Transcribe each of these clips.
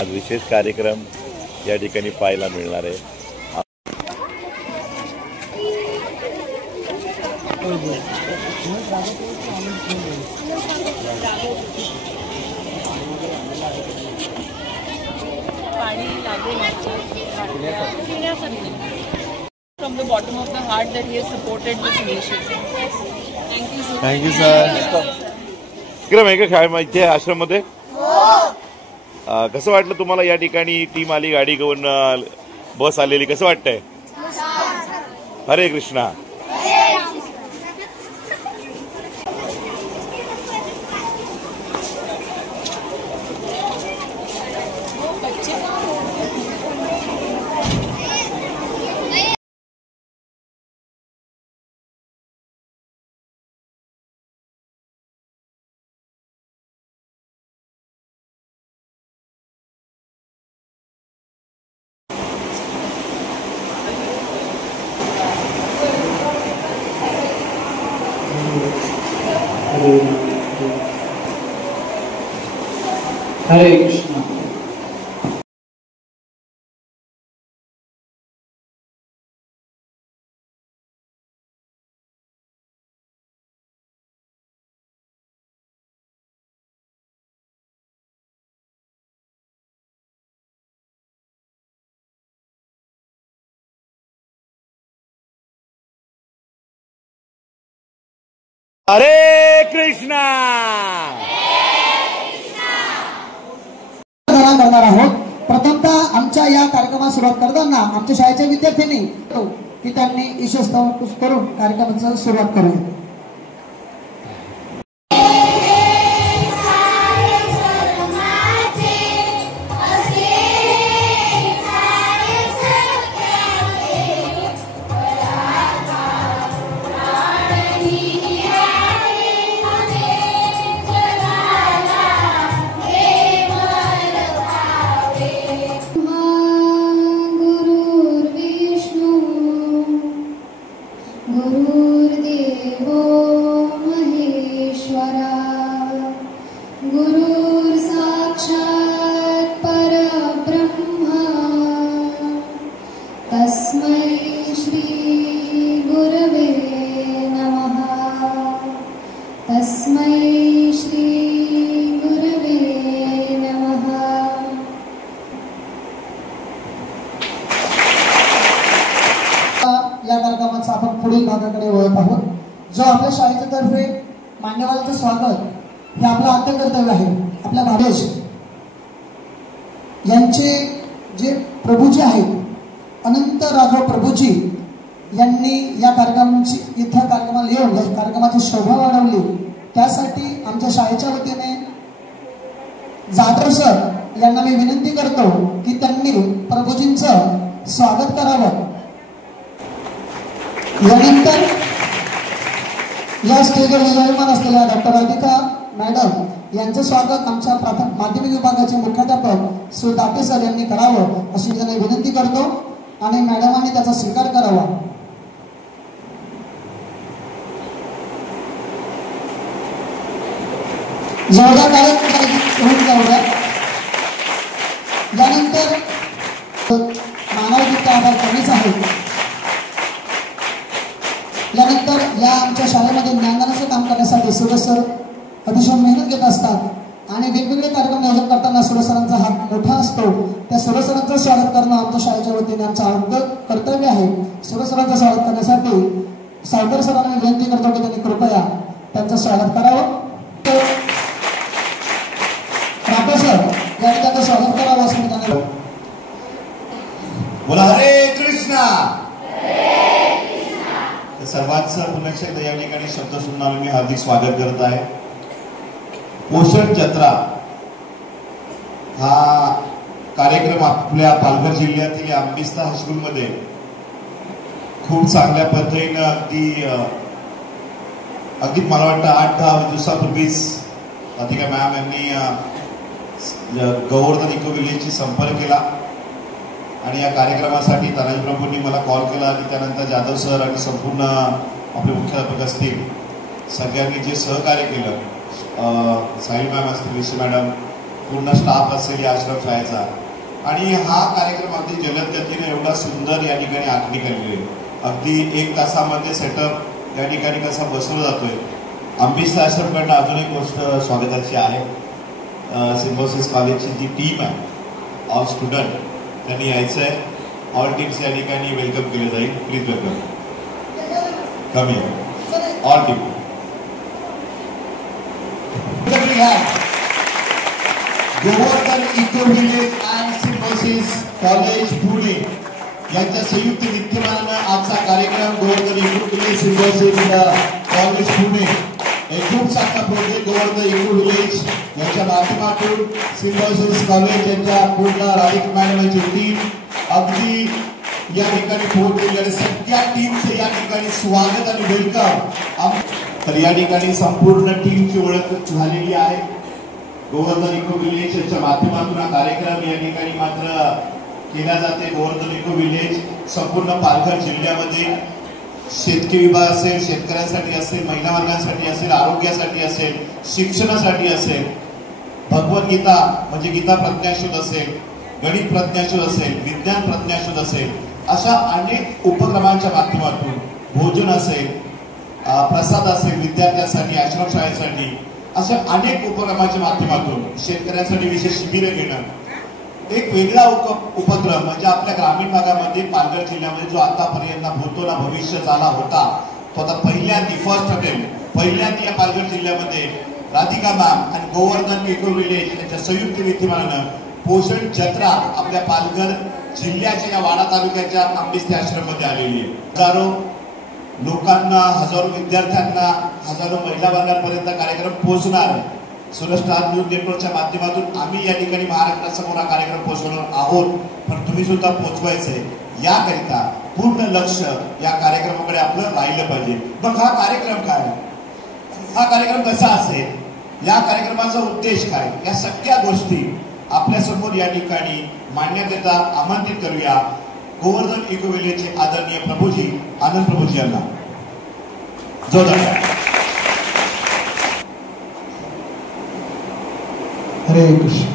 आज विशेष कार्यक्रम या ठिकाणी पाहायला मिळणार आहे। From the bottom of the heart that he has supported this initiative. Thank you, sir. Thank you, sir. विक्रम आहे का शाळेमध्ये आश्रममध्ये? कसं वाटलं तुम्हाला या ठिकाणी टीम आली गाडी घेऊन बस आलेली कसं वाटतंय? हरे कृष्णा। हरे कृष्णा। हरे कृष्णा। करणार आहोत। प्रथमतः आमच्या या कार्यक्रमास सुरुवात करताना आमच्या शाळेच्या विद्यार्थ्यांनी की त्यांनी ईशस्तव करून कार्यक्रमाची सुरुवात करूया। या कार्यक्रमाचा आपण पुढील भागाकडे वळत आहोत। जो आपल्या शाळेच्या तर्फे मान्यवरांचं स्वागत हे आपलं आद्य कर्तव्य आहे। आपल्या भावेश यांचे जे प्रभूजी आहेत अनंत राघव प्रभूजी यांनी या कार्यक्रमाची इथं कार्यक्रमाला येऊन या कार्यक्रमाची शोभा वाढवली। त्यासाठी आमच्या शाळेच्या वतीने जाधव सर यांना मी विनंती करतो की त्यांनी प्रभूजींचं स्वागत करावं। यानंतर या स्टेजवर विराजमान असलेल्या डॉक्टर राधिका मॅडम यांचं स्वागत आमच्या माध्यमिक विभागाचे मुख्याध्यापक श्री दाते सर यांनी करावं अशी त्यांना विनंती करतो आणि मॅडमांनी त्याचा स्वीकार करावा। जोरदार होऊन जाऊया। यानंतर मानवविद्या आभार कमीच आहे। यानंतर या आमच्या शाळेमध्ये ज्ञानदानाचं काम करण्यासाठी सुरेश सर अतिशय मेहनत घेत असतात आणि वेगवेगळे कार्यक्रम नियोजन करताना सुरेश सरांचा हात मोठा असतो। त्या सुरेश सरांचं स्वागत करणं आमच्या शाळेच्या वतीने आमचं आद्य कर्तव्य आहे। सुरेश सरांचं स्वागत करण्यासाठी सावकर सरांना विनंती करतो की त्यांनी कृपया त्यांचं स्वागत करावं। राठोड सर यांनी त्यांचं स्वागत करावं असं मी त्यांना बोला। हरे कृष्णा। सर्वांचं पुन्हा एकदा या ठिकाणी शब्द सुनणार मी हार्दिक स्वागत करत आहे। पोषण जत्रा हा कार्यक्रम आपल्या पालघर जिल्ह्यातील आंबिस्ता हायस्कूलमध्ये खूप चांगल्या पद्धतीनं अगदी मला वाटतं 8-10 दिवसापूर्वीच राधिका मॅम यांनी गोवर्धन इको विलेजशी संपर्क केला आणि या कार्यक्रमासाठी तानाजी प्रभूंनी मला कॉल केला आणि त्यानंतर जाधव सर आणि संपूर्ण आपले मुख्याध्यापक असतील सगळ्यांनी जे सहकार्य केलं साहिल मॅम असतील, विशी मॅडम, पूर्ण स्टाफ असेल या आश्रमशाळेचा. आणि हा कार्यक्रम अगदी जलद गतीने एवढा सुंदर या ठिकाणी आखणी केलेली आहे. अगदी 1 तासामध्ये सेटअप या ठिकाणी कसा बसवला जातोय. आंबिस्ता आश्रमकडनं अजून एक गोष्ट स्वागताची आहे. सिम्बॉयसिस कॉलेजची जी टीम आहे, ऑल स्टुडंट, त्यांनी यायचं आहे. ऑल टीम्स या ठिकाणी वेलकम केले जाईल. Please welcome. कमी all team. Govardhan eco village and Symbiosis college Pune यांच्या संयुक्त विद्यमानानं आजचा कार्यक्रम Govardhan eco village Symbiosis college Pune हे खूप चांगला प्रोजेक्ट गोवर्धन इको विलेज यांच्या माध्यमातून सिम्बॉयसिस कॉलेज यांच्या पूर्ण राधिका मॅडम यांची टीम अगदी या ठिकाणी पोहोचलेली आणि सगळ्या टीमचे या ठिकाणी स्वागत आणि वेलकम. तर या ठिकाणी संपूर्ण टीमची ओळख झालेली आहे. गोवर्धन इको विलेज यांच्या माध्यमातून हा कार्यक्रम या ठिकाणी मात्र केला जाते. गोवर्धन इको विलेज संपूर्ण पालघर जिल्ह्यामध्ये शेतकी विभाग असेल, शेतकऱ्यांसाठी असेल, महिला वर्गांसाठी असेल, आरोग्यासाठी असेल, शिक्षणासाठी असेल, भगवद्गीता म्हणजे गीता प्रज्ञाशोध असेल, गणित प्रज्ञाशोध असेल, विज्ञान प्रज्ञाशोध असेल, अशा अनेक उपक्रमांच्या माध्यमातून भोजन असेल, प्रसाद असेल, विद्यार्थ्यांसाठी, आश्रमशाळेसाठी अशा अनेक उपक्रमाच्या माध्यमातून शेतकऱ्यांसाठी विशेष शिबिरे घेणं एक वेगळा उपक्रम म्हणजे आपल्या ग्रामीण भागामध्ये पालघर जिल्ह्यामध्ये जो आतापर्यंत भूतो ना भविष्य झाला होता तो आता पहिल्यांदा फर्स्ट अटेम्प्ट पहिल्यांदा या पालघर जिल्ह्यामध्ये राधिका मॅम आणि गोवर्धन इको विलेज यांच्या संयुक्त विद्यमानानं पोषण जत्रा आपल्या पालघर जिल्ह्याच्या या वाडा तालुक्याच्या आंबिस्ते आश्रममध्ये आलेली आहे. हजारो लोकांना, हजारो विद्यार्थ्यांना, हजारो महिला वर्गांपर्यंत कार्यक्रम पोहोचणार आहे. सुरस्टार न्यूज नेटवर्कच्या माध्यमातून आम्ही या ठिकाणी महाराष्ट्रासमोर हा कार्यक्रम पोहोचवणार आहोत, पण तुम्ही सुद्धा पोहोचवायचंय. याकरिता पूर्ण लक्ष या कार्यक्रमाकडे आपलं राहिलं पाहिजे. मग हा कार्यक्रम काय, हा कार्यक्रम कसा असेल, या कार्यक्रमाचा उद्देश काय, या सगळ्या गोष्टी आपल्या समोर या ठिकाणी मान्यतेचा आमंत्रित करूया गोवर्धन इको विलेजचे आदरणीय प्रभूजी आनंद प्रभूजी यांना. जोरदार. हरे कृष्ण.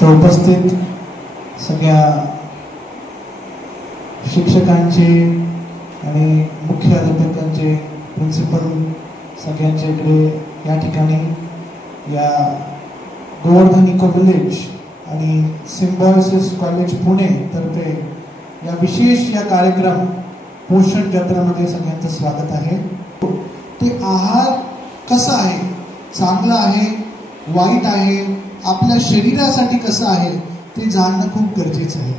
तर उपस्थित सगळ्या शिक्षकांचे आणि मुख्याध्यापकांचे, प्रिन्सिपल सगळ्यांच्या इकडे या ठिकाणी या गोवर्धन इको विलेज आणि सिम्बॉयसिस कॉलेज पुणे तर्फे या विशेष या कार्यक्रम पोषण जत्रामध्ये सगळ्यांचं स्वागत आहे. ते आहार कसा आहे, चांगला आहे, वाईट आहे, आपल्या शरीरासाठी कसं आहे ते जानना खूब गरजेचं है.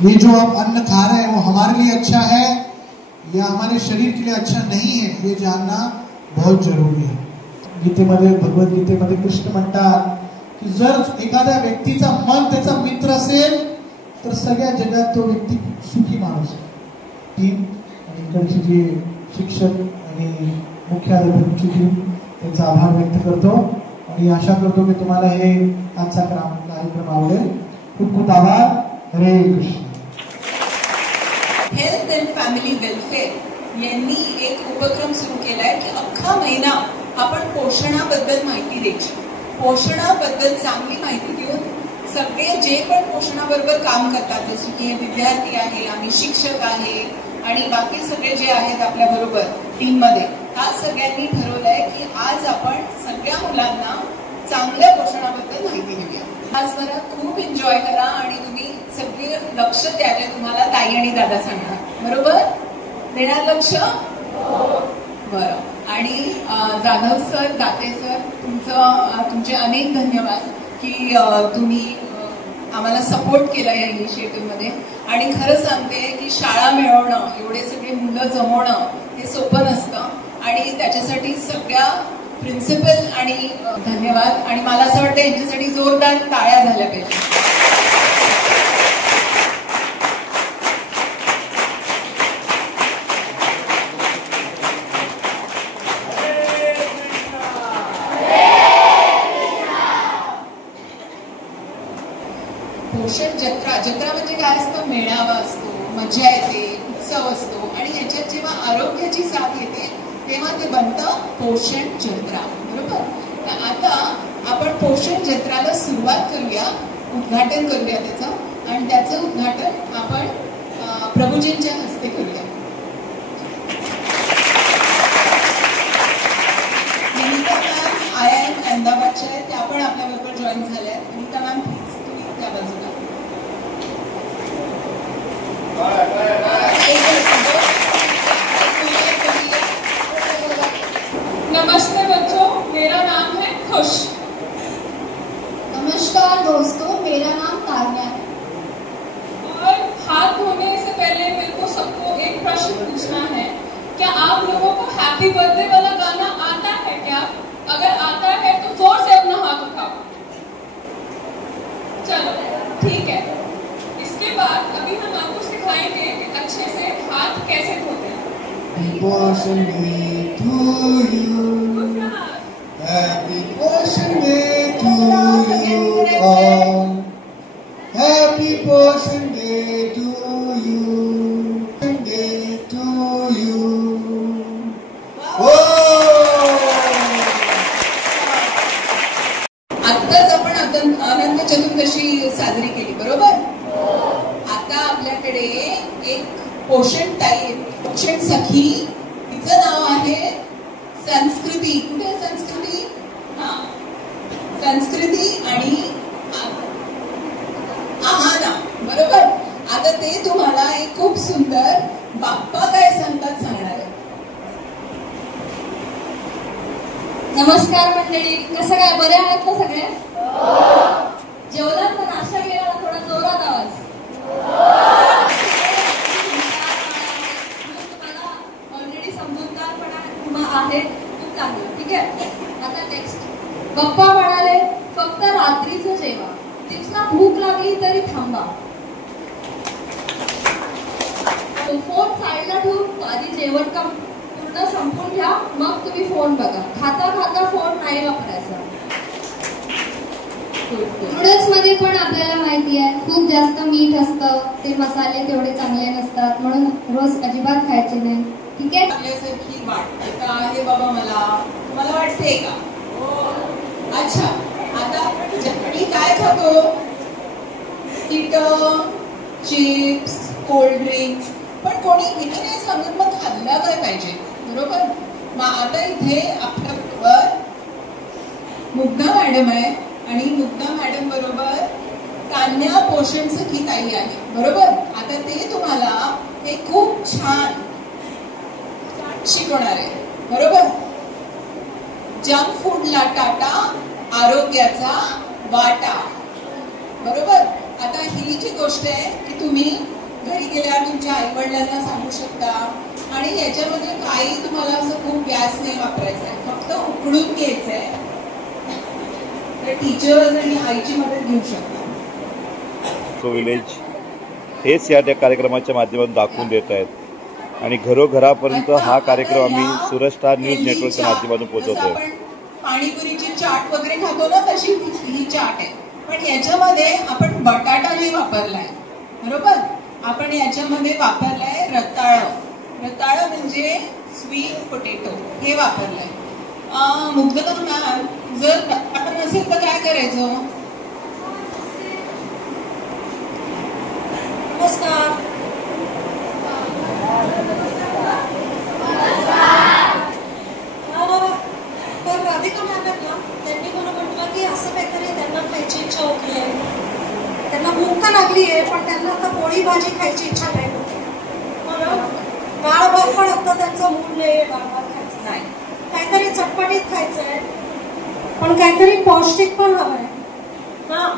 ये जो आप अन्न खा रहे हैं वो हमारे लिए अच्छा है या हमारे शरीर के लिए अच्छा नहीं है, ये जानना बहुत जरूरी है. गीतेमध्ये, भगवद्गीतेमध्ये कृष्ण म्हणतात की जर एखाद्या व्यक्तीचा मन त्याचा मित्र असेल तर सगळ्या जगात तो व्यक्ती सुखी माणूस आहे. टीम आणि इकडची जी शिक्षक आणि मुख्याध्यापकांची टीम त्यांचा आभार व्यक्त करतो आणि आशा करतो की तुम्हाला हे आजचा कार्यक्रम आवडेल. खूप खूप आभार. हरे Krishna. Health and family welfare यांनी एक उपक्रम सुरू केलाय की अख्खा महिना आपण पोषणाबद्दल माहिती द्यायची. पोषणाबद्दल चांगली माहिती देऊन सगळे जे पण पोषणाबरोबर काम करतात, जसे की विद्यार्थी आहे, आम्ही शिक्षक आहे आणि बाकी सगळे जे आहेत आपल्या बरोबर टीम मध्ये, हा सगळ्यांनी ठरवलंय की आज आपण सगळ्या मुलांना चांगल्या पोषणाबद्दल माहिती देऊया. हा स्वरा खूप एन्जॉय करा आणि तुम्ही सगळे लक्ष द्यायचे. तुम्हाला ताई आणि दादा सांगणार, बरोबर देणार लक्ष. बरं. आणि जाधव सर, दाते सर, तुमचे अनेक धन्यवाद की तुम्ही आम्हाला सपोर्ट केला या इनिशिएटिव्ह मध्ये. आणि खरं सांगते की शाळा मिळवणं, एवढे सगळे मुलं जमवणं हे सोपं नसतं आणि त्याच्यासाठी सगळ्या प्रिन्सिपल आणि धन्यवाद. आणि मला असं वाटतं यांच्यासाठी जोरदार टाळ्या झाल्या पाहिजे. पोषण जत्रा, जत्रा म्हणजे काय असतं, मेळावा असतो, मजा येते, उत्सव असतो आणि ह्याच्यात जेव्हा आरोग्याची साथ येते तेव्हा ते बनतं पोषण जत्रा. बरोबर. तर आता आपण पोषण जत्राला सुरुवात करूया, उद्घाटन करूया त्याचं, आणि त्याचं उद्घाटन आपण प्रभूजींच्या हस्ते करूया. विनीता मॅम IIM अहमदाबादच्या आहेत, त्या पण आपल्याबरोबर जॉईन झाल्या आहेत. विनीता मॅम प्लीज तुम्ही त्या बाजूला. नमस्ते बच्चों, मेरा नाम है खुश. नमस्कार दोस्तों, मेरा नाम तान्या है. और हाथ धोने से पहले मेरे को सबको एक प्रश्न पूछना है, क्या आप लोगों को हैप्पी बर्थडे वाला गाना आता है क्या? अगर आता है तो जोर से अपना हाथ उठाओ. चलो ठीक है. इसके बाद अभी हम आपको सिखाएंगे कि अच्छे से हाथ कैसे धोते हैं. Happy Portion Day to you. Happy Portion Day to you all. Happy Portion Day to you. Portion Day to you. आत्ताच आपण अनंत चतुर्दशी साजरी केली. बरोबर. आता आपल्याकडे एक पोषण ताई, पोषण सखी, तिचं नाव आहे संस्कृती. कुठे संस्कृती? हा, संस्कृती आणि आहाना. बरोबर. आता ते तुम्हाला एक खूप सुंदर बाप्पा काय सांगतात सांगणार आहे. नमस्कार मंडळी, कसं काय, बरे आहात ना सगळे? जेवलात ना? नाश्ता केला ना? थोडा जोरात आवाज. तुम्हाला ऑलरेडी समजूतदारपणा आहे, खूप चांगलं. ठीक आहे. आता नेक्स्ट. बाप्पा म्हणाले फक्त रात्रीचं जेवा, दिवसा भूक लागली तरी थांबा. फोन साईडला ठेवून आधी जेवण पूर्ण संपून घ्या, मग तुम्ही फोन बघा. खाता खाता फोन नाही वापरायचा. नूडल्स मध्ये पण आपल्याला माहिती आहे खूप जास्त मीठ असतं, ते मसाले तेवढे चांगले नसतात, म्हणून रोज अजिबात खायचे नाही. ठीक आहे. आपल्यासारखी वाटते का आहे बाबा मला वाटते का? अच्छा. आता आपण जनरली काय खातो? कीटक, चिप्स, कोल्ड ड्रिंक्स. पण कोणी इथे नाही सांगत मग खाल्लं काय पाहिजे. बरोबर. मग आता इथे आपल्याबरोबर मुग्धा मॅडम आहे, आणि मुग्धा मॅडम बरोबर तान्या पोषण सखी ताई आहे. बरोबर. आता ते तुम्हाला एक खूप छान शिकवणार आहे. बरोबर. जंक फूडला टाटा, आरोग्याचा वाटा. बरोबर. आता ही जी गोष्ट आहे की तुम्ही घरी गेल्यावर तुमच्या आईवडिलांना सांगू शकता, आणि याच्यामध्ये काही तुम्हाला असं खूप व्यास नाही वापरायचं आहे, फक्त उकडून घ्यायचं आहे. तर टीचर्स आणि आईची मदत घेऊ शकता. विलेज हेच या त्या कार्यक्रमाच्या माध्यमातून दाखवून देत आहेत, आणि घरोघरापर्यंत हा कार्यक्रम आम्ही सुरस्टार न्यूज नेटवर्कच्या माध्यमातून पोहोचवतोय. आपण पाणीपुरीची चाट वगैरे खातो ना, तशी ही चाट आहे. पण याच्यामध्ये आपण बटाटा नाही वापरलाय. बरोबर. आपण याच्यामध्ये वापरलंय रताळ. रताळ म्हणजे स्वीट पोटॅटो, हे वापरलंय. मुग्धा मॅम, जर रताळ नसेल तर काय करायचं? नमस्कार. तर राधिका मॅम आहेत ना, त्यांनी मला म्हटलं की असं काहीतरी त्यांना खायची इच्छा होती आहे, त्यांना भूक का लागली आहे, पण त्यांना आता पोळी भाजी खायची इच्छा नाही होती. डाळ भात पण आता त्यांचं मूड नाही, डाळ भात खायचं नाही, काहीतरी चटपटीत खायचं आहे, पण काहीतरी पौष्टिक पण हवं आहे ना.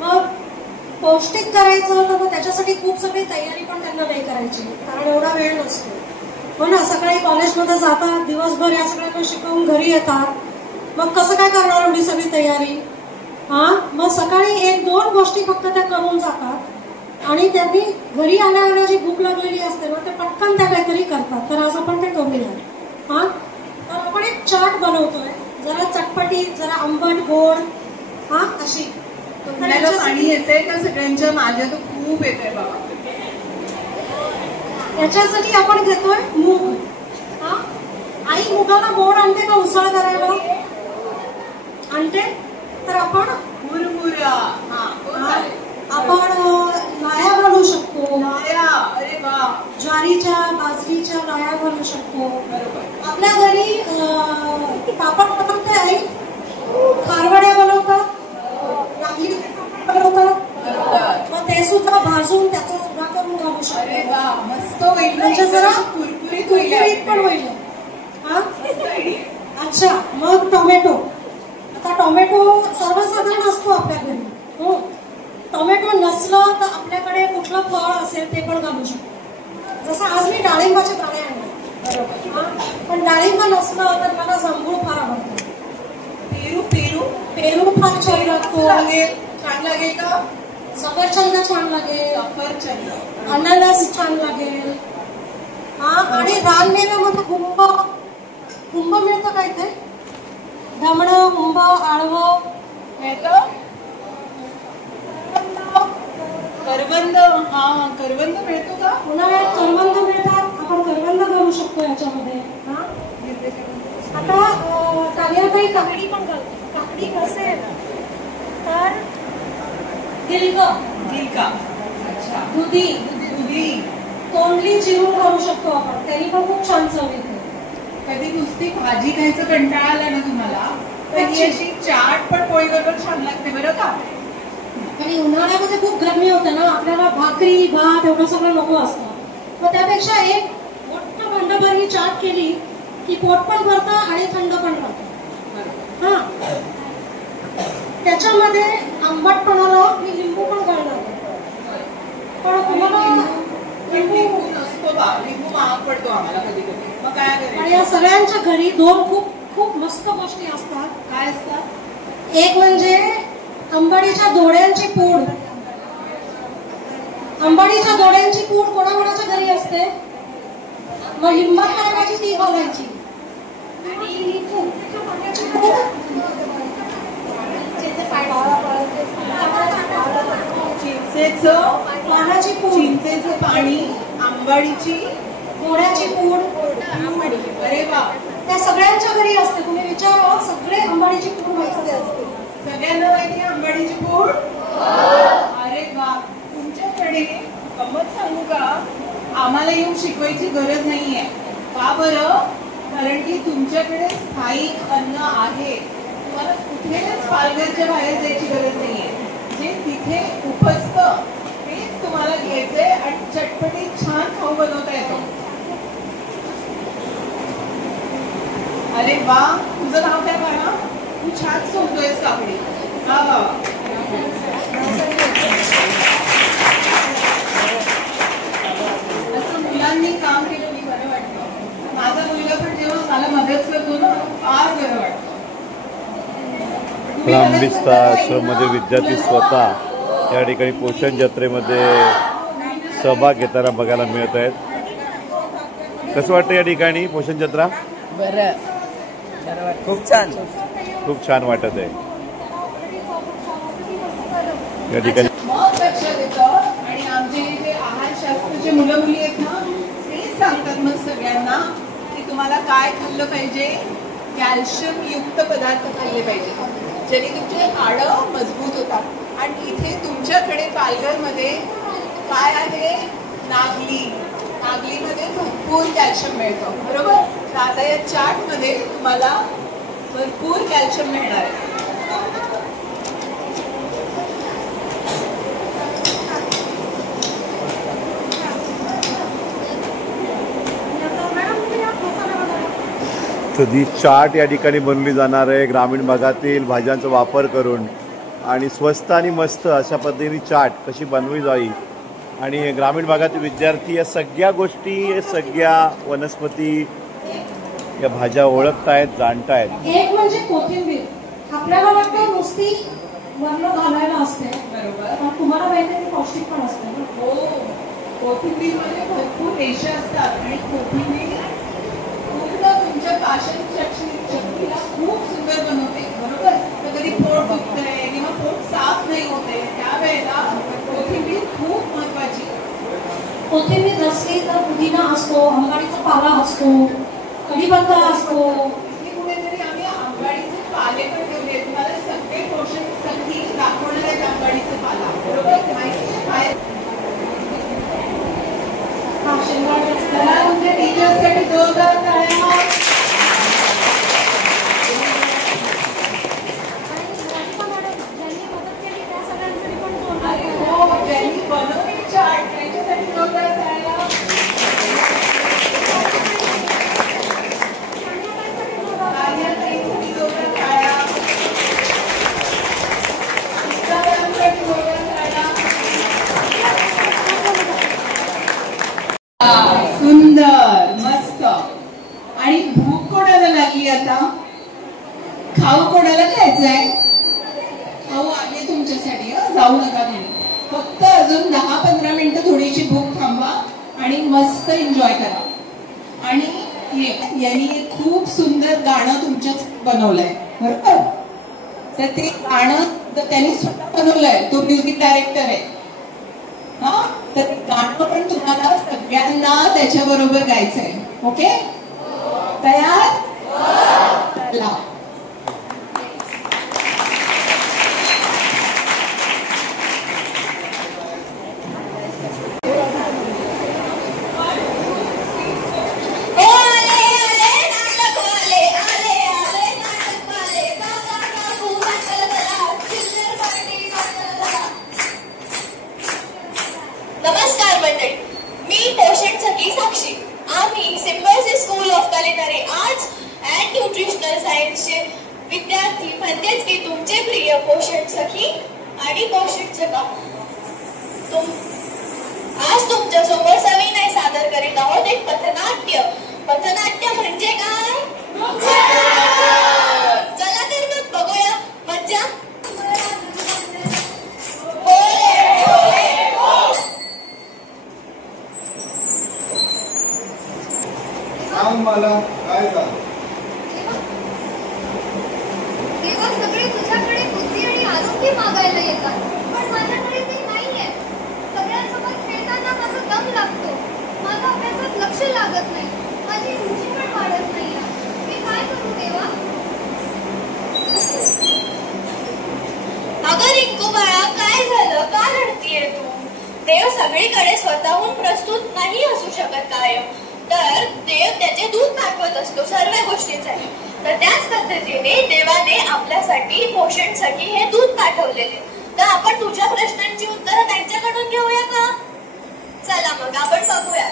मग पौष्टिक करायचं तर मग त्याच्यासाठी खूप सगळी तयारी पण त्यांना नाही करायची, कारण एवढा वेळ नसतो. हो ना. सकाळी कॉलेजमध्ये जातात, दिवसभर या सगळ्यांना शिकवून घरी येतात, मग कसं काय करणार एवढी सगळी तयारी? मग सकाळी 1-2 गोष्टी फक्त त्या करून जातात, आणि त्यांनी घरी आल्यावर जी भूक लागलेली असते ना, ते पटकन त्या काहीतरी करतात. तर आज आपण ते करूया. तर आपण एक चाट बनवतोय, जरा चटपटीत, जरा आंबट गोड, अशी. तुम्हाला पाणी येतंय का सगळ्यांच्या? माझ्या तर खूप येतंय बाबा. याच्यासाठी आपण घेतोय मूग. आई दुधाला गोड आणते का उसळ करायला? आणते. तर आपण मुरमुरा. आपण लाया घालू शकतो. लाया. अरे वा. ज्वारीच्या बाजरीच्या लाया घालू शकतो. बरोबर. आपल्या घरी पापड बनवते आई, खारवड्या बनवतात, नागली बनवतात. मग ते सुद्धा भाजून त्याचा चुरा करून घालू शकतो. अरे वा, मस्त होईल. म्हणजे जरा कुरकुरीत होईल. पण होईल. हा. अच्छा, मग टोमॅटो. आता टोमॅटो सर्वसाधारण असतो आपल्या घरी. हो. टोमॅटो नसलं तर आपल्याकडे कुठलं फळ असेल ते पण घालू शकतो. जसं आज मी डाळिंबाचे दाणे आणले. बरोबर. पण डाळिंब नसलं तर मला जांभूळ फार आवडतं. पेरू. पेरू. पेरू फार छान लागतो. छान लागेल का? सफरचंद छान लागेल. सफरचंद. अननस छान लागेल. हा. आणि रानमेव्यामध्ये कुंभ मिळतं काय ते? दमणं, कुंभ, आळवं मिळतं. करवंद. हा, करवंद मिळतो का? उन्हाळ्यात करवंद मिळतात. आपण करवंद घालू शकतो याच्यामध्ये. हा. आता काही काकडी पण घालतो. काकडी नसेल तर गिलका. अच्छा. दुधी. तोंडली चिरून घालू शकतो आपण. त्यांनी पण खूप छान चव येते. कधी नुसती भाजी खायचं कंटाळा आला ना तुम्हाला, तर ही अशी चाट पण पोळी बरोबर छान लागते बरं का. आणि उन्हाळ्यामध्ये खूप गरमी होते ना, आपल्याला भाकरी भात एवढं सगळं नको असतं. मग त्यापेक्षा एक मोठं भांडभर ही चाट केली की पोट पण भरतं आणि थंड पण राहतं. हा. त्याच्यामध्ये आंबटपणाला मी लिंबू पण घालणार. पण तुम्हाला लिंबू नसतो बा. लिंबू महाग पडतो आम्हाला कधी कधी. मग काय करायचं? आणि या सगळ्यांच्या घरी दोन खूप खूप मस्त गोष्टी असतात. काय असतात? एक म्हणजे आंबाडीच्या दोड्यांची पूड. आंबाडीच्या दोड्यांची पूड कोणाकोणाच्या घरी असते? मग लिंबात टाकायची, ती घालायची. चिंचेचं पानाची पूड, चिंचेचं पाणी, आंबाडीची दोड्याची पूड. अरे वा. त्या सगळ्यांच्या घरी असते. तुम्ही विचारा, सगळे आंबाडीची पूड माहिती असते. सगळ्यांना माहिती आहे आंबाडीची पूड? अरे वा. तुमच्याकडे गंमत सांगू का? आम्हाला येऊन शिकवायची गरज नाहीये. का बरं? कारण की तुमच्याकडे स्थायिक अन्न आहे. तुम्हाला कुठेच पालघरच्या बाहेर जायची गरज नाहीये. जे तिथे उपजतं तेच तुम्हाला घ्यायचंय आणि चटपटीत छान खाऊ बनवता येतो. अरे वा. तुझं नाव काय बाळा? तू छान सोडतोयस काकडी. वा वा. असं मुलांनी काम केलं मी बरं वाटतं. माझा मुलगा पण जेव्हा मला मदत करतो ना, फार बरं वाटतं. रामबिस्ता आश्रममध्ये विद्यार्थी स्वतः या ठिकाणी पोषण जत्रेमध्ये सहभाग घेताना बघायला मिळत आहेत. कसं वाटतं या ठिकाणी पोषण जत्रा? बरं. खूप छान. खूप छान वाटत आहे या ठिकाणी. मग लक्षात येतं. आणि आमचे जे आहारशास्त्राचे मुलं मुली आहेत ना, तेच सांगतात मग सगळ्यांना की तुम्हाला काय खाल्लं पाहिजे. कॅल्शियम युक्त पदार्थ खाल्ले पाहिजे, ज्याने तुमचे हाडं मजबूत होतात. आणि इथे तुमच्याकडे पालघरमध्ये काय आहे? नागली. नागलीमध्ये भरपूर कॅल्शियम मिळतं. बरोबर. तर आता या चाटमध्ये तुम्हाला भरपूर कॅल्शियम मिळणार आहे. तर ही चाट या ठिकाणी बनवली जाणार आहे ग्रामीण भागातील भाज्यांचा वापर करून. आणि स्वस्त आणि मस्त अशा पद्धतीने चाट कशी बनवली जाईल. आणि ग्रामीण भागातील विद्यार्थी या सगळ्या गोष्टी, सगळ्या वनस्पती, या भाज्या ओळखतायत, जाणतायत. एक म्हणजे कोथिंबीर. आपल्याला वाटतं नुसती वर्ण घालायला असते. बरोबर. तुम्हाला माहिती आहे पौष्टिक पण असते. हो. कोथिंबीरमध्ये भरपूर रेषा असतात. आणि कोथिंबीर पूर्ण तुमच्या पाचन शक्तीला खूप सुंदर बनवते. बरोबर. तर कधी पोट दुखतंय किंवा पोट साफ नाही होते, त्यावेळेला कोथिंबीर खूप महत्वाची. कोथिंबीर नसली तर पुदिना असतो, अंबाडीचा पाला असतो, पत्ता असतो. कुठेतरी आम्ही आंबाडीचे पाले पण ठेवले. तुम्हाला सगळे पोषण सखी दाखवणार आहेत आंबाडीचे पाला, बरोबर? माहिती आहे चला तुमच्या टीचर्ससाठी जोरदार टाळ्या. हो, ज्यांनी बनवली चार्ट त्यांच्यासाठी जोरदार टाळ्या. सुंदर, मस्त. आणि भूक कोणाला लागली आता? खाऊ कोणाला खायचंय? खाऊ आहे तुमच्यासाठी. जाऊ नका तुम्ही, फक्त अजून 10-15 मिनिटं थोडीशी भूक थांबा आणि मस्त एन्जॉय करा. आणि यांनी खूप सुंदर गाणं तुमच्याच बनवलंय, बरोबर? तर ते गाणं त्यांनी स्वतः बनवलंय, तो म्युझिक डायरेक्टर आहे. हा, तर गाणं पण तुम्हाला सगळ्यांना त्याच्याबरोबर गायचंय. ओके, तयार? चला. नमस्कार मंडळी, मी पोषण सखी साक्षी. आम्ही Symbiosis school of culinary arts and nutritional सायन्सचे विद्यार्थी, म्हणजेच की तुमचे प्रिय पोषण सखी आणि पोषण सखा. आज तुमच्या समोर सविनय सादर करीत आहोत एक पथनाट्य. पथनाट्य म्हणजे काय? चला तर मग बघूया मज्जा. सांग मला काय झालं? तेव्हा सगळे तुझ्याकडे बुद्धी आणि आरोग्य मागायला येतात, पण माझ्याकडे ते नाहीये. सगळ्यांसोबत खेळताना माझा दम लागतो, माझा अभ्यासात लक्ष लागत नाही, माझी रुची पण वाढत नाहीये. मी काय करू देवा? अगं रिंकू बाळा, काय झालं? का रडतीये तू? देव सगळीकडे स्वतःहून प्रस्तुत नाही असू शकत कायम. तर देव त्याचे दूत पाठवत असतो सर्व गोष्टींसाठी. तर त्याच पद्धतीने देवाने आपल्यासाठी पोषण सखी हे दूत पाठवलेले. तर आपण तुझ्या प्रश्नांची उत्तरं त्यांच्याकडून घेऊया का? चला मग आपण बघूया.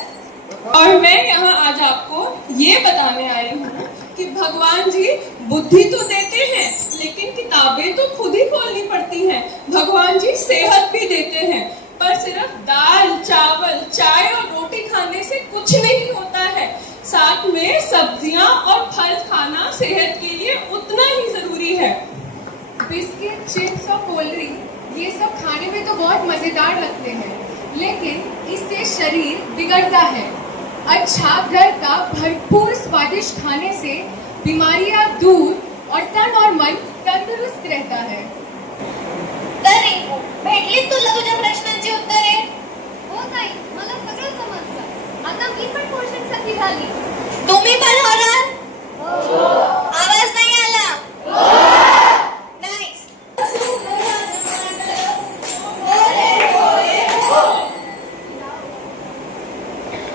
और मैं यहाँ आज आपको ये बताने आई हूँ कि भगवान जी बुद्धि तो देते हैं, लेकिन किताबें तो खुद ही खोलनी पड़ती हैं. भगवान जी सेहत भी देते हैं, पर सिर्फ दाल, चावल, चाय और रोटी खाने से कुछ नहीं होता है. साथ में सब्जियां और फल खाना सेहत के लिए उतना ही जरूरी है. बिस्किट, चिप्स और कोल्ड ड्रिंक ये सब खाने में तो बहुत मजेदार लगते हैं, लेकिन इससे शरीर बिगड़ता है. अच्छा घर का भरपूर स्वादिष्ट खाने से बीमारियां दूर और तन और मन तंदुरुस्त रहता है. तरी भेटली तुला तुझ्या प्रश्नांची उत्तरे? हो ताई, मला सगळं समजलं. आता मी पण पोषण सखी झाली. तुम्ही पण होणार? आवाज नाही आला? नाईस.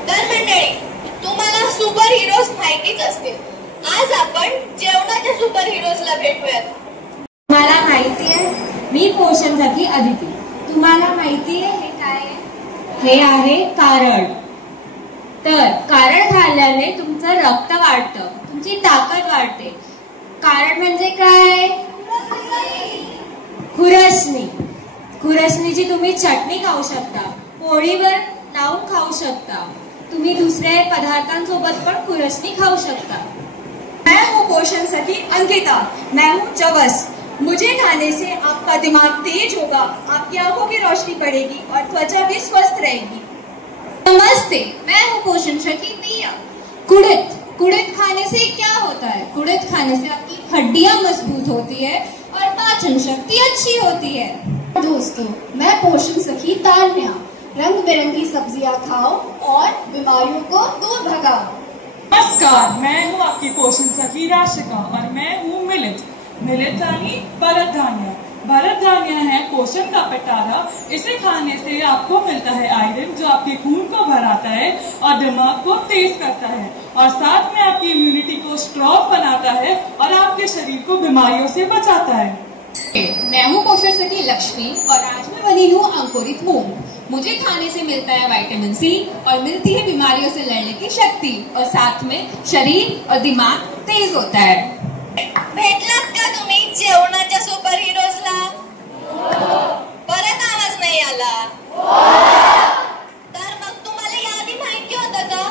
तर मंडळी, तुम्हाला सुपर हिरोज माहितीच असतील. आज आपण जेवणाच्या सुपर हिरोजला भेटूयात. तुम्हाला माहिती आहे मी पोषण सखी अदिती. तुम्हाला माहिती आहे हे काय आहे? हे आहे कारण. तर कारण खाल्ल्याने तुमचं रक्त वाढतं, तुमची ताकद वाढते. कारण म्हणजे काय? खुरसणी. खुरसणीची तुम्ही चटणी खाऊ शकता, पोळीवर लावून खाऊ शकता. तुम्ही दुसऱ्या पदार्थांसोबत पण खुरसणी खाऊ शकता. मैं हूँ पोषण सखी अंकिता. मैं हूँ चवस. मुझे खाने से आपका दिमाग तेज होगा, आपकी आंखों की रोशनी बढ़ेगी और त्वचा भी स्वस्थ रहेगी. नमस्ते, मैं हूँ पोषण सखी दिया. कुड़ित. कुड़ित खाने से क्या होता है? कुड़ित खाने से आपकी हड्डियां मजबूत होती है और पाचन शक्ति अच्छी होती है. दोस्तों, मैं पोषण सखी तान्या. रंग बिरंगी सब्जियां खाओ और बीमारियों को दूर भगाओ. नमस्कार, मैं हूँ कीराशिका और मैं हूँ मिलेट। मिलेट यानी भरत धान्य। भरत धान्य है पोषण का पिटारा। इसे खाने से आपको मिलता है आयरन जो आपके खून को भराता है और दिमाग को तेज करता है और साथ में आपकी इम्यूनिटी को स्ट्रॉन्ग बनाता है और आपके शरीर को बीमारियों से बचाता है। मैं हूँ पोषण सखी लक्ष्मी और आज मैं बनी हूँ अंकुरित मूंग। मुझे खाने से मिलता है विटामिन सी और मिलती है बीमारियों से लड़ने की शक्ति और साथ में शरीर और दिमाग तेज होता है। भेटलात का तुम्ही जेवणाच्या सुपर हिरोजला? परत आवाज नाही आला तर मग तुम्हाला यादी माहिती होतं का?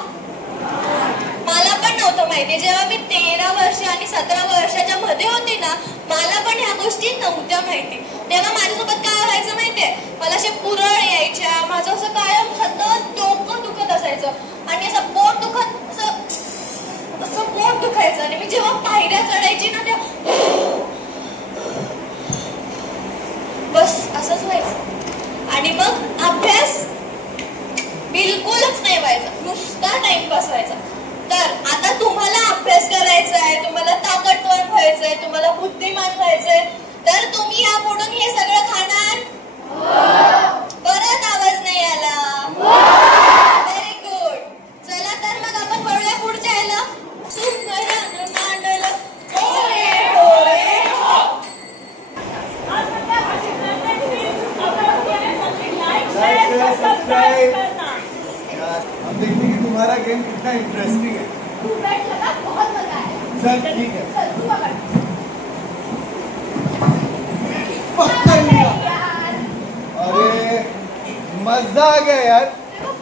मला पण नव्हतं माहिती। जेव्हा मी 13 वर्ष आणि 17 वर्षाच्या मध्ये होते ना, मला पण ह्या गोष्टी नव्हत्या माहिती। तेव्हा माझ्यासोबत काय व्हायचं माहितीये, मला असे पुरळ यायच्या, माझं असं कायम सतत डोकं दुखत असायचं आणि असं पोट दुखत असं पोट दुखायचं आणि मी जेव्हा पायऱ्या चढायची ना तेव्हा बस असंच व्हायचं आणि मग अभ्यास बिलकुलच नाही व्हायचा, नुसता टाइमपास व्हायचा। तर आता तुम्हाला अभ्यास करायचा आहे, तुम्हाला ताकदवान व्हायचंय, तुम्हाला बुद्धिमान व्हायचंय, तर तुम्ही यापुढून हे सगळं खाणार? परत आवाज नाही आला। Very good. चला तर मग आपण वळूया पुढच्या ह्याला। सुंदर मांडलं होरे होरे हो। हम देखते कि तुम्हारा गेम कितना इंटरेस्टिंग है। बहुत मजा आया। चल ठीक है। अरे मजा आ गया यार।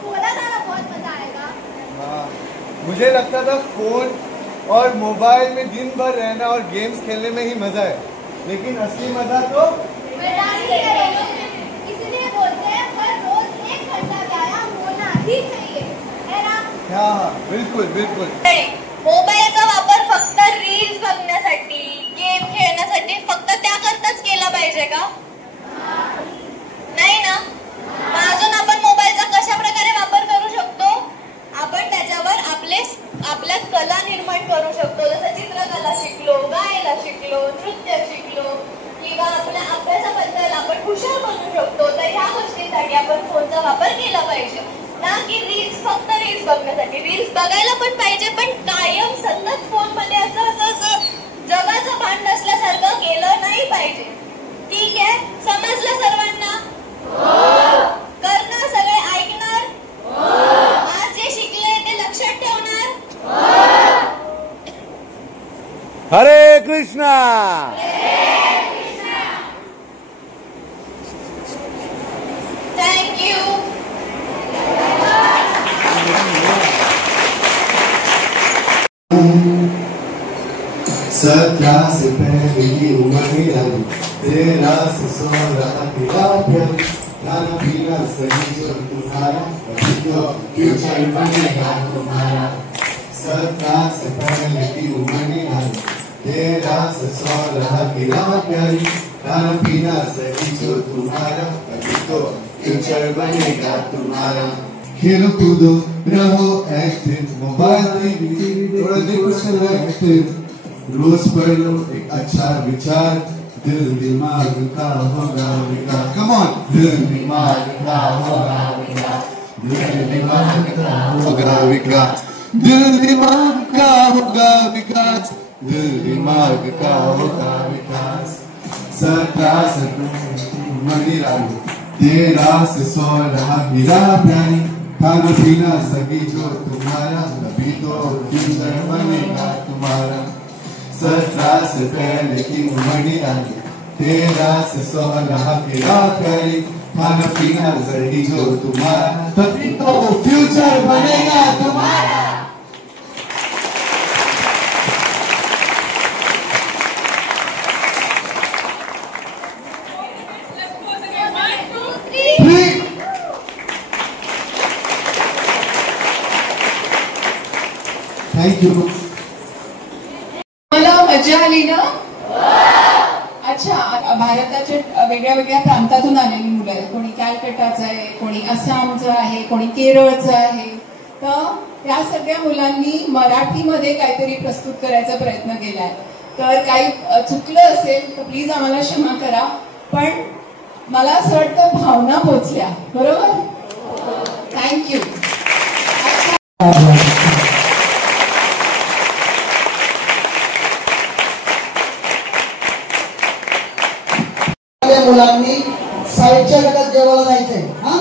बोला था ना बहुत मजा आएगा। हाँ, मुझे लगता था फोन और मोबाइल में दिन भर रहना और गेम्स खेलने में ही मजा है, लेकिन असली मजा तो इसलिए बोलते हैं हर रोज 1 घंटा व्यायाम होना ही चाहिए, है ना? हाँ बिल्कुल बिल्कुल। मोबाईलचा वापर फक्त रील्स बघण्यासाठी, गेम खेळण्यासाठी फक्त त्याकरताच केला पाहिजे का? नाही ना। अजून आपण मोबाईलचा कशा प्रकारे वापर करू शकतो? आपण त्याच्यावर आपल्यात कला निर्माण करू शकतो, जसं चित्रकला शिकलो, गायला शिकलो, नृत्य शिकलो किंवा आपल्या अभ्यासाबद्दल आपण हुशार बनू शकतो। तर ह्या गोष्टींसाठी आपण फोनचा वापर केला पाहिजे ना की फक्त रील्स बघण्यासाठी। रील्स बघायला पण पाहिजे पण कायम सतत फोन मध्ये असं जगाचं भान नसल्यासारखं केलं नाही पाहिजे। ठीक आहे, समजलं सर्वांना? करणार सगळे? ऐकणार? आज जे शिकले ते लक्षात ठेवणार? हरे कृष्णा। Thank you. सत्या से पहले की उम्र निराली, 13 से 16 की रात प्यारी, खाना पीना सही जो तुम्हारा, अभी तो फ्यूचर बनेगा तुम्हारा। 17 से पहले की उम्र निराली, 13 से 16 की रात प्यारी, खाना पीना सही जो तुम्हारा, अभी तो फ्यूचर बनेगा तुम्हारा। खेलो कूदो रहो एक्टिव, मोबाइल टीवी थोड़ा देखो चलो एक्टिव, रोज पढ़ लो एक अच्छा विचार, दिल दिमाग का होगा विकास। Come on. दिल दिमाग का होगा विकास, दिल दिमाग का होगा विकास, दिल दिमाग का होगा विकास, दिल दिमाग का होगा विकास। 17 से मनी रानी, 13 से 16 हीरा प्यारी, खाना पीना सभी जो तुम्हारा, तभी तो फ्यूचर बनेगा तुम्हारा। 17 से पहले की उम्र निराली, 13 से 16 की रात प्यारी, खाना पीना सही जो तुम्हारा, तभी तो फ्यूचर बनेगा तुम्हारा। Thank you. मला मजा आली ना? अच्छा, भारताच्या वेगळ्या वेगळ्या प्रांतातून आलेली मुलं आहेत. कोणी कॅलकटाचं आहे, कोणी आसामचं आहे, कोणी केरळचं आहे. तर त्या सगळ्या मुलांनी मराठीमध्ये काहीतरी प्रस्तुत करायचा प्रयत्न केलाय. तर काही चुकलं असेल तर प्लीज आम्हाला क्षमा करा, पण मला असं वाटतं भावना पोचल्या. बरोबर? थँक्यू. मुलांनी साईडच्या गटात जेवायला जायचंय. हा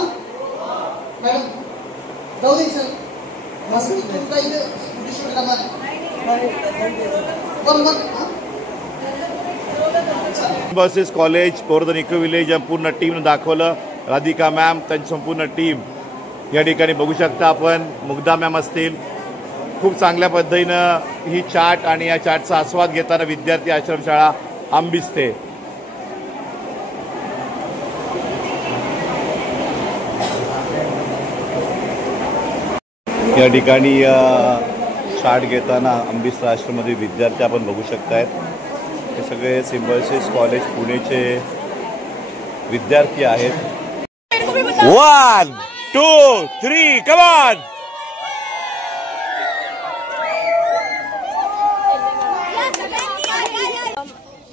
मॅडम जाऊ दे sir. Symbiosis college Govardhan eco village या पूर्ण टीम दाखवलं. राधिका मॅम त्यांची संपूर्ण टीम या ठिकाणी बघू शकता आपण. मुग्धा मॅम असतील. खूप चांगल्या पद्धतीनं ही चाट आणि या चाटचा आस्वाद घेताना विद्यार्थी आश्रमशाळा आंबिस्ते. या ठिकाणी चाट घेताना आंबिस्ते आश्रममध्ये विद्यार्थी आपण बघू शकतायत. हे सगळे सिम्बॉयसिस कॉलेज पुणेचे विद्यार्थी आहेत. 1 2 3 कम ऑन.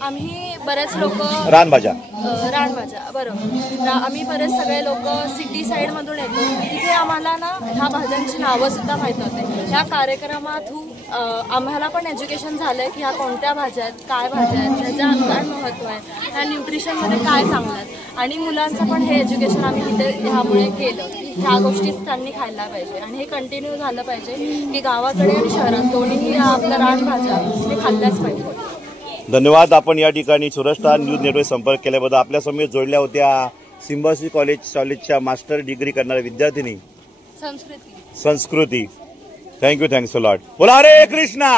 आम्ही बरेच लोक रानभाज्या बरोबर. आम्ही बरेच सगळे लोक सिटी साईड मधून येतो. तिथे आम्हाला ना ह्या भाज्यांची नावं सुद्धा माहित नव्हते. ह्या कार्यक्रमात आम्हाला पण एज्युकेशन झालंय की ह्या कोणत्या भाज्या आहेत, काय भाज्या आहेत, त्याचं काय महत्त्व आहे, ह्या न्यूट्रिशनमध्ये काय चांगलं आहे. आणि मुलांचं पण हे एज्युकेशन आम्ही इथे ह्यामुळे केलं की ह्या गोष्टी त्यांनी खायला पाहिजे आणि हे कंटिन्यू झालं पाहिजे की गावाकडे आणि शहरात दोन्हीही ह्या आपल्या रानभाज्या ते खाल्ल्याच पाहिजे. धन्यवाद. आपण या ठिकाणी सुरस्टार न्यूज नेटवर्क संपर्क केल्याबद्दल. आपल्या समोर जोडल्या होत्या सिम्बॉयसिस कॉलेजच्या मास्टर डिग्री करणाऱ्या विद्यार्थिनी संस्कृती. Thank you a lot. बोला हरे कृष्णा.